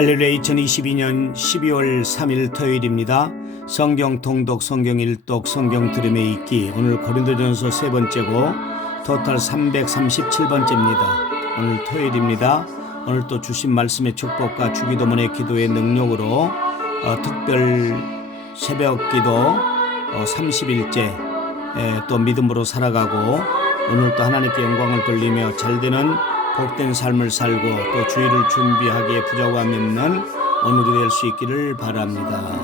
할렐루야 2022년 12월 3일 토요일입니다. 성경 통독 성경 일독 성경 들음에 읽기 오늘 고린도전서 세 번째고 토탈 337번째입니다. 오늘 토요일입니다. 오늘 또 주신 말씀의 축복과 주기도문의 기도의 능력으로 어, 특별 새벽 기도 어, 30일째 에, 또 믿음으로 살아가고 오늘 또 하나님께 영광을 돌리며 잘되는 복된 삶을 살고 또 주의를 준비하기에 부자와 맺는 오늘이 될 수 있기를 바랍니다.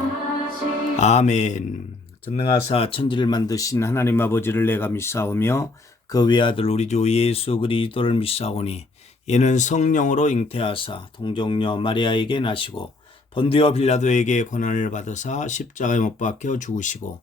아멘. 전능하사 천지를 만드신 하나님 아버지를 내가 믿사오며 그 외아들 우리 주 예수 그리스도를 믿사오니 이는 성령으로 잉태하사 동정녀 마리아에게 나시고 본디와 빌라도에게 고난을 받으사 십자가에 못 박혀 죽으시고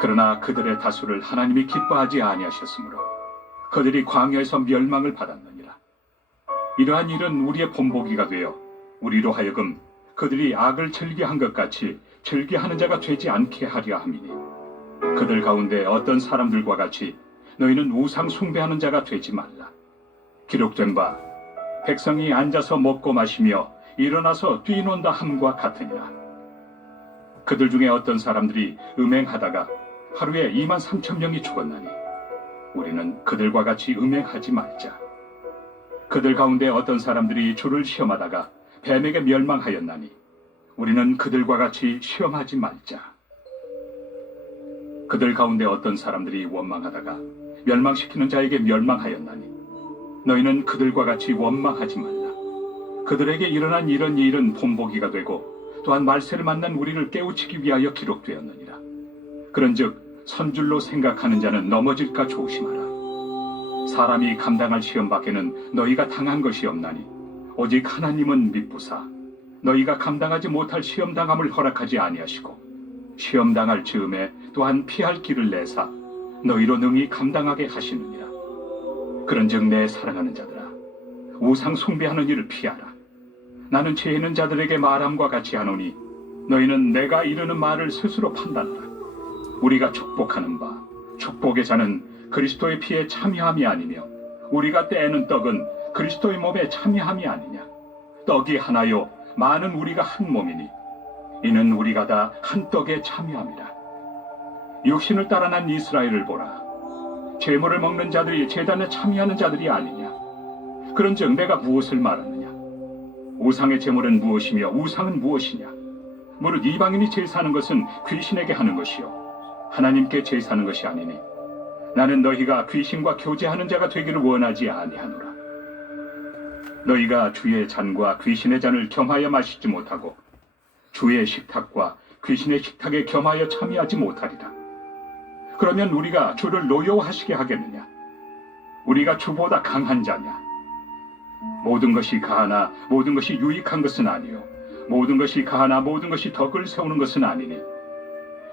그러나 그들의 다수를 하나님이 기뻐하지 아니하셨으므로 그들이 광야에서 멸망을 받았느니라. 이러한 일은 우리의 본보기가 되어 우리로 하여금 그들이 악을 즐겨한 것 같이 즐겨하는 자가 되지 않게 하려 함이니 그들 가운데 어떤 사람들과 같이 너희는 우상 숭배하는 자가 되지 말라. 기록된 바 백성이 앉아서 먹고 마시며 일어나서 뛰논다 함과 같으니라. 그들 중에 어떤 사람들이 음행하다가 하루에 2만 3천 명이 죽었나니 우리는 그들과 같이 음행하지 말자. 그들 가운데 어떤 사람들이 주를 시험하다가 뱀에게 멸망하였나니 우리는 그들과 같이 시험하지 말자. 그들 가운데 어떤 사람들이 원망하다가 멸망시키는 자에게 멸망하였나니 너희는 그들과 같이 원망하지 말라. 그들에게 일어난 이런 일은 본보기가 되고 또한 말세를 만난 우리를 깨우치기 위하여 기록되었느니라. 그런즉 선줄로 생각하는 자는 넘어질까 조심하라. 사람이 감당할 시험 밖에는 너희가 당한 것이 없나니 오직 하나님은 믿부사 너희가 감당하지 못할 시험 당함을 허락하지 아니하시고 시험 당할 즈음에 또한 피할 길을 내사 너희로 능히 감당하게 하시느니라. 그런즉 내 사랑하는 자들아 우상 숭배하는 일을 피하라. 나는 죄 있는 자들에게 말함과 같이 하노니 너희는 내가 이르는 말을 스스로 판단하라. 우리가 축복하는 바 축복의 자는 그리스도의 피에 참여함이 아니며 우리가 떼는 떡은 그리스도의 몸에 참여함이 아니냐. 떡이 하나요 많은 우리가 한 몸이니 이는 우리가 다 한 떡에 참여함이라. 육신을 따라 난 이스라엘을 보라. 재물을 먹는 자들이 재단에 참여하는 자들이 아니냐. 그런즉 내가 무엇을 말하느냐. 우상의 제물은 무엇이며 우상은 무엇이냐? 무릇 이방인이 제사하는 것은 귀신에게 하는 것이요 하나님께 제사하는 것이 아니니 나는 너희가 귀신과 교제하는 자가 되기를 원하지 아니하노라. 너희가 주의 잔과 귀신의 잔을 겸하여 마시지 못하고 주의 식탁과 귀신의 식탁에 겸하여 참여하지 못하리라. 그러면 우리가 주를 노여워하시게 하겠느냐? 우리가 주보다 강한 자냐? 모든 것이 가하나 모든 것이 유익한 것은 아니요 모든 것이 가하나 모든 것이 덕을 세우는 것은 아니니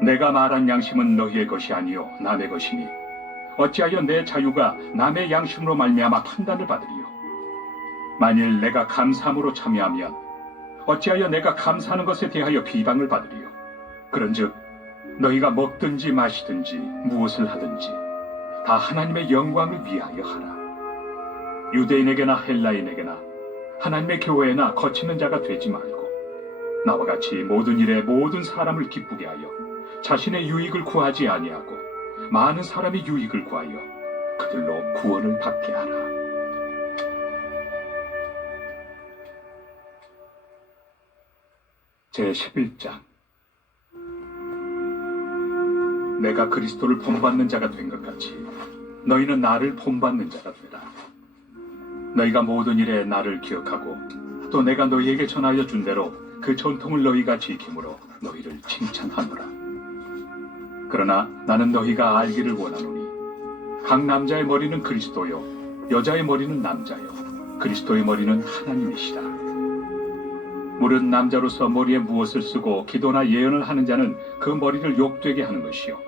내가 말한 양심은 너희의 것이 아니요 남의 것이니 어찌하여 내 자유가 남의 양심으로 말미암아 판단을 받으리요. 만일 내가 감사함으로 참여하면 어찌하여 내가 감사하는 것에 대하여 비방을 받으리요. 그런즉 너희가 먹든지 마시든지 무엇을 하든지 다 하나님의 영광을 위하여 하라. 유대인에게나 헬라인에게나 하나님의 교회나 거치는 자가 되지 말고 나와 같이 모든 일에 모든 사람을 기쁘게 하여 자신의 유익을 구하지 아니하고 많은 사람의 유익을 구하여 그들로 구원을 받게 하라. 제 11장 내가 그리스도를 본받는 자가 된 것 같이 너희는 나를 본받는 자가 되라. 너희가 모든 일에 나를 기억하고 또 내가 너희에게 전하여 준 대로 그 전통을 너희가 지킴으로 너희를 칭찬하노라. 그러나 나는 너희가 알기를 원하노니 각 남자의 머리는 그리스도요 여자의 머리는 남자요 그리스도의 머리는 하나님이시라. 무릇 남자로서 머리에 무엇을 쓰고 기도나 예언을 하는 자는 그 머리를 욕되게 하는 것이요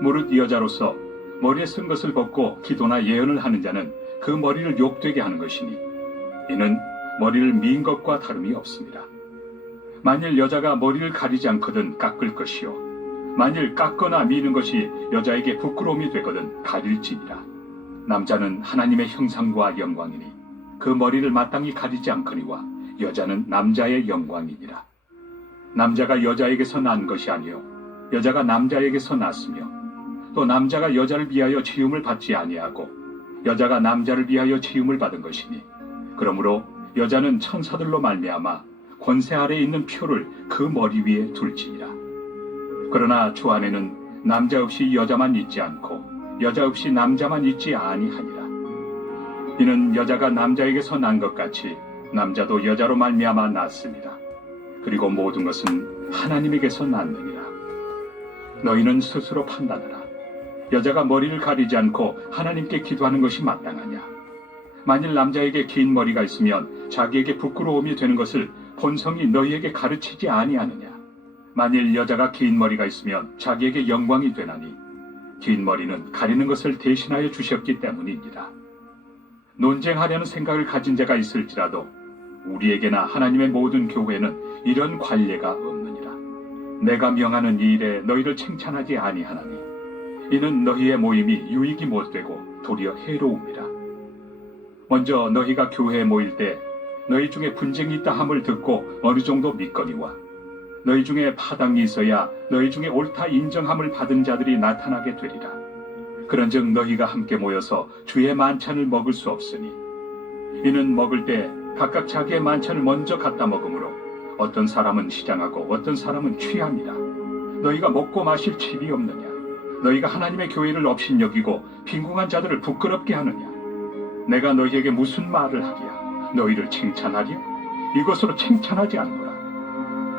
무릇 여자로서 머리에 쓴 것을 벗고 기도나 예언을 하는 자는 그 머리를 욕되게 하는 것이니 이는 머리를 민 것과 다름이 없습니다. 만일 여자가 머리를 가리지 않거든 깎을 것이요 만일 깎거나 미는 것이 여자에게 부끄러움이 되거든 가릴지니라. 남자는 하나님의 형상과 영광이니 그 머리를 마땅히 가리지 않거니와 여자는 남자의 영광이니라. 남자가 여자에게서 난 것이 아니요 여자가 남자에게서 났으며 또 남자가 여자를 위하여 지음을 받지 아니하고 여자가 남자를 위하여 지음을 받은 것이니 그러므로 여자는 천사들로 말미암아 권세 아래에 있는 표를 그 머리 위에 둘지니라 그러나 주 안에는 남자 없이 여자만 있지 않고 여자 없이 남자만 있지 아니하니라 이는 여자가 남자에게서 난 것 같이 남자도 여자로 말미암아 났습니다 그리고 모든 것은 하나님에게서 났느니라 너희는 스스로 판단하라 여자가 머리를 가리지 않고 하나님께 기도하는 것이 마땅하냐? 만일 남자에게 긴 머리가 있으면 자기에게 부끄러움이 되는 것을 본성이 너희에게 가르치지 아니하느냐? 만일 여자가 긴 머리가 있으면 자기에게 영광이 되나니 긴 머리는 가리는 것을 대신하여 주셨기 때문입니다. 논쟁하려는 생각을 가진 자가 있을지라도 우리에게나 하나님의 모든 교회는 이런 관례가 없느니라. 내가 명하는 이 일에 너희를 칭찬하지 아니하나니 이는 너희의 모임이 유익이 못되고 도리어 해로움이라. 먼저 너희가 교회에 모일 때 너희 중에 분쟁이 있다 함을 듣고 어느 정도 믿거니와 너희 중에 파당이 있어야 너희 중에 옳다 인정함을 받은 자들이 나타나게 되리라. 그런즉 너희가 함께 모여서 주의 만찬을 먹을 수 없으니 이는 먹을 때 각각 자기의 만찬을 먼저 갖다 먹으므로 어떤 사람은 시장하고 어떤 사람은 취함이라. 너희가 먹고 마실 집이 없느냐? 너희가 하나님의 교회를 업신여기고 빈궁한 자들을 부끄럽게 하느냐? 내가 너희에게 무슨 말을 하랴? 너희를 칭찬하랴? 이것으로 칭찬하지 않노라.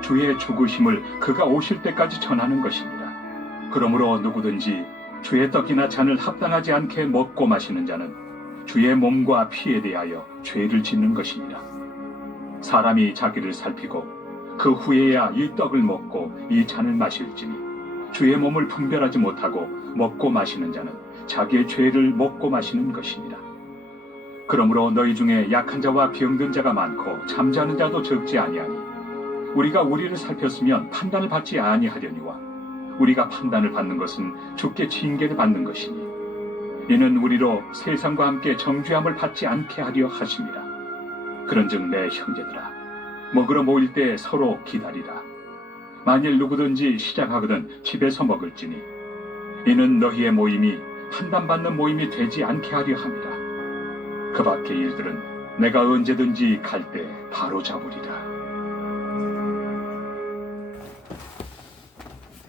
주의 죽으심을 그가 오실 때까지 전하는 것입니다. 그러므로 누구든지 주의 떡이나 잔을 합당하지 않게 먹고 마시는 자는 주의 몸과 피에 대하여 죄를 짓는 것입니다. 사람이 자기를 살피고 그 후에야 이 떡을 먹고 이 잔을 마실지니 주의 몸을 분별하지 못하고 먹고 마시는 자는 자기의 죄를 먹고 마시는 것입니다. 그러므로 너희 중에 약한 자와 병든 자가 많고 잠자는 자도 적지 아니하니 우리가 우리를 살폈으면 판단을 받지 아니하려니와 우리가 판단을 받는 것은 주께 징계를 받는 것이니 이는 우리로 세상과 함께 정죄함을 받지 않게 하려 하십니다. 그런즉 내 형제들아 먹으러 모일 때 서로 기다리라. 만일 누구든지 시작하거든 집에서 먹을지니 이는 너희의 모임이 판단받는 모임이 되지 않게 하려 함이라. 그 밖의 일들은 내가 언제든지 갈 때 바로 잡으리라.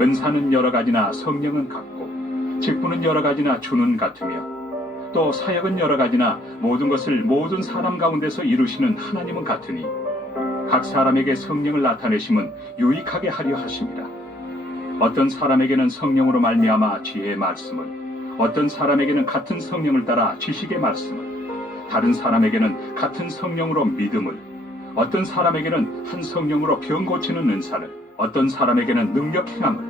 은사는 여러 가지나 성령은 같고 직분은 여러 가지나 주는 같으며 또 사역은 여러 가지나 모든 것을 모든 사람 가운데서 이루시는 하나님은 같으니 각 사람에게 성령을 나타내심은 유익하게 하려 하십니다. 어떤 사람에게는 성령으로 말미암아 지혜의 말씀을 어떤 사람에게는 같은 성령을 따라 지식의 말씀을 다른 사람에게는 같은 성령으로 믿음을 어떤 사람에게는 한 성령으로 병 고치는 은사를 어떤 사람에게는 능력 행함을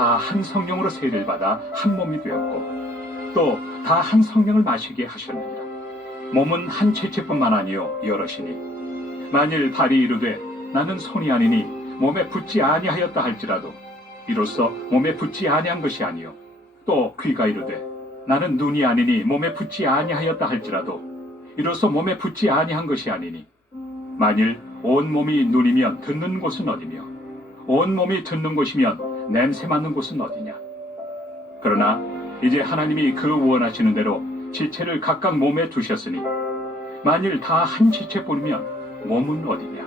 다 한 성령으로 세례를 받아 한 몸이 되었고 또 다 한 성령을 마시게 하셨느니라. 몸은 한 지체뿐만 아니요 여럿이니 만일 발이 이르되 나는 손이 아니니 몸에 붙지 아니하였다 할지라도 이로써 몸에 붙지 아니한 것이 아니요 또 귀가 이르되 나는 눈이 아니니 몸에 붙지 아니하였다 할지라도 이로써 몸에 붙지 아니한 것이 아니니 만일 온 몸이 눈이면 듣는 곳은 어디며 온 몸이 듣는 곳이면 냄새 맡는 곳은 어디냐? 그러나 이제 하나님이 그 원하시는 대로 지체를 각각 몸에 두셨으니 만일 다 한 지체뿐이면 몸은 어디냐?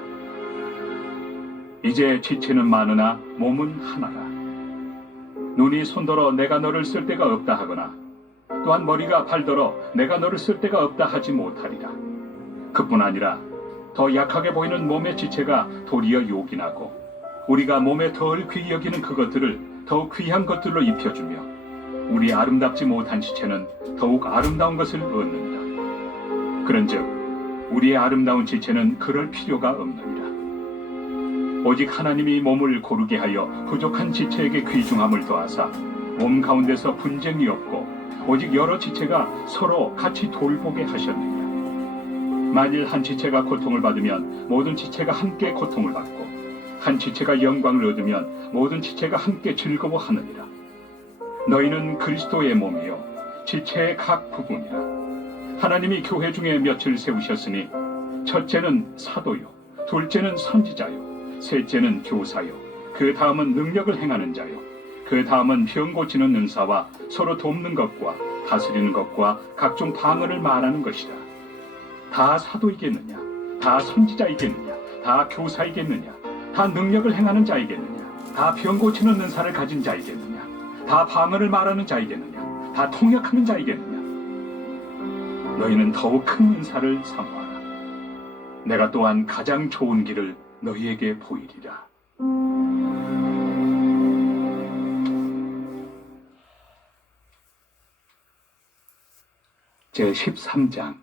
이제 지체는 많으나 몸은 하나라. 눈이 손더러 내가 너를 쓸 데가 없다 하거나 또한 머리가 발더러 내가 너를 쓸 데가 없다 하지 못하리라. 그뿐 아니라 더 약하게 보이는 몸의 지체가 도리어 요긴하고 우리가 몸에 덜 귀히 여기는 그것들을 더욱 귀한 것들로 입혀주며 우리 아름답지 못한 지체는 더욱 아름다운 것을 얻느니라. 그런즉 우리의 아름다운 지체는 그럴 필요가 없느니라. 오직 하나님이 몸을 고르게 하여 부족한 지체에게 귀중함을 더하사 몸 가운데서 분쟁이 없고 오직 여러 지체가 서로 같이 돌보게 하셨느니라. 만일 한 지체가 고통을 받으면 모든 지체가 함께 고통을 받고 한 지체가 영광을 얻으면 모든 지체가 함께 즐거워하느니라. 너희는 그리스도의 몸이요 지체의 각 부분이라. 하나님이 교회 중에 몇을 세우셨으니 첫째는 사도요, 둘째는 선지자요, 셋째는 교사요, 그 다음은 능력을 행하는 자요, 그 다음은 병 고치는 은사와 서로 돕는 것과 다스리는 것과 각종 방언을 말하는 것이라. 다 사도이겠느냐? 다 선지자이겠느냐? 다 교사이겠느냐? 다 능력을 행하는 자이겠느냐? 다 병 고치는 은사를 가진 자이겠느냐? 다 방언을 말하는 자이겠느냐? 다 통역하는 자이겠느냐? 너희는 더욱 큰 은사를 사모하라. 내가 또한 가장 좋은 길을 너희에게 보이리라. 제 13장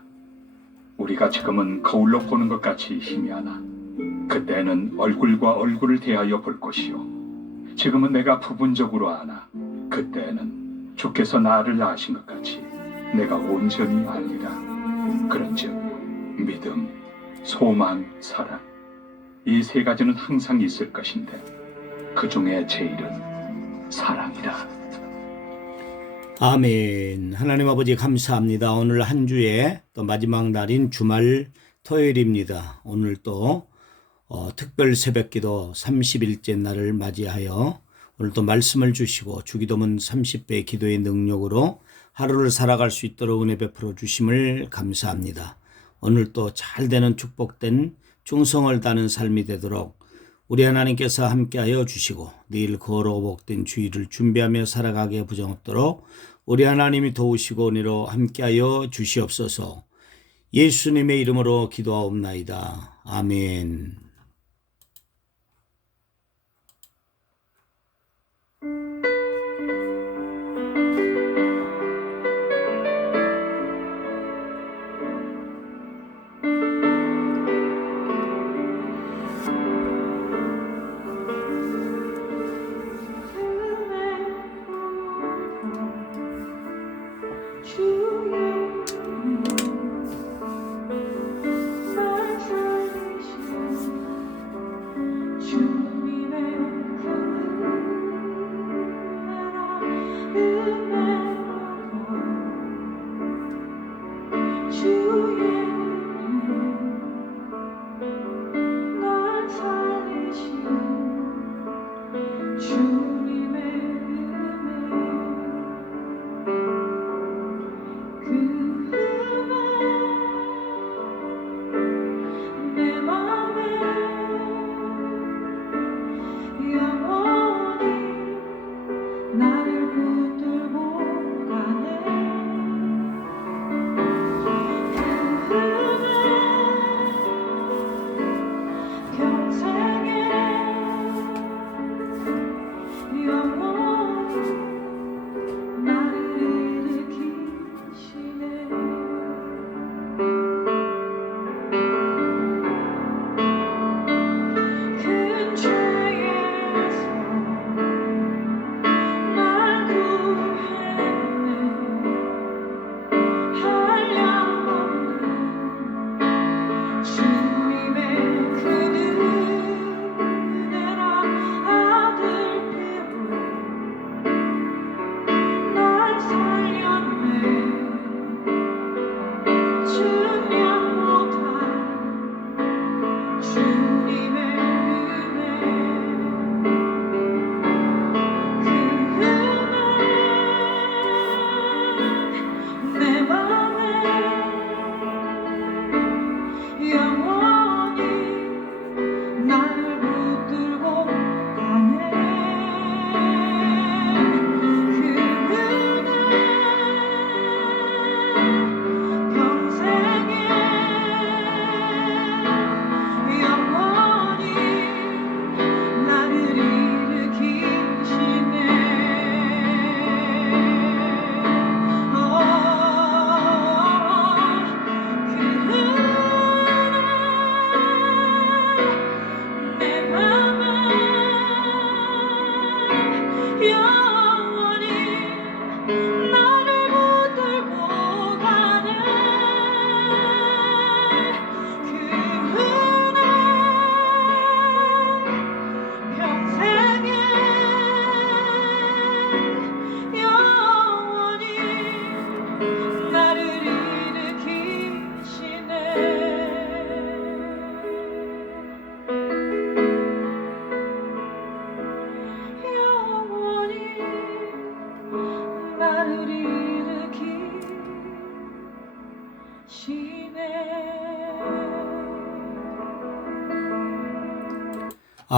우리가 지금은 거울로 보는 것 같이 희미하나 그때는 얼굴과 얼굴을 대하여 볼 것이요. 지금은 내가 부분적으로 아나 그때는 주께서 나를 아신 것 같이 내가 온전히 알리라. 그런즉 믿음, 소망, 사랑 이 세 가지는 항상 있을 것인데 그 중에 제일은 사랑이라 아멘. 하나님 아버지 감사합니다. 오늘 한 주의 또 마지막 날인 주말 토요일입니다. 오늘 또 어, 특별 새벽 기도 30일째 날을 맞이하여 오늘 또 말씀을 주시고 주기도문 30배 기도의 능력으로 하루를 살아갈 수 있도록 은혜 베풀어 주심을 감사합니다. 오늘 또 잘 되는 축복된 충성을 다는 삶이 되도록 우리 하나님께서 함께하여 주시고 내일 거로 복된 주일을 준비하며 살아가게 부정없도록 우리 하나님이 도우시고 오늘로 함께하여 주시옵소서. 예수님의 이름으로 기도하옵나이다. 아멘.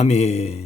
아멘.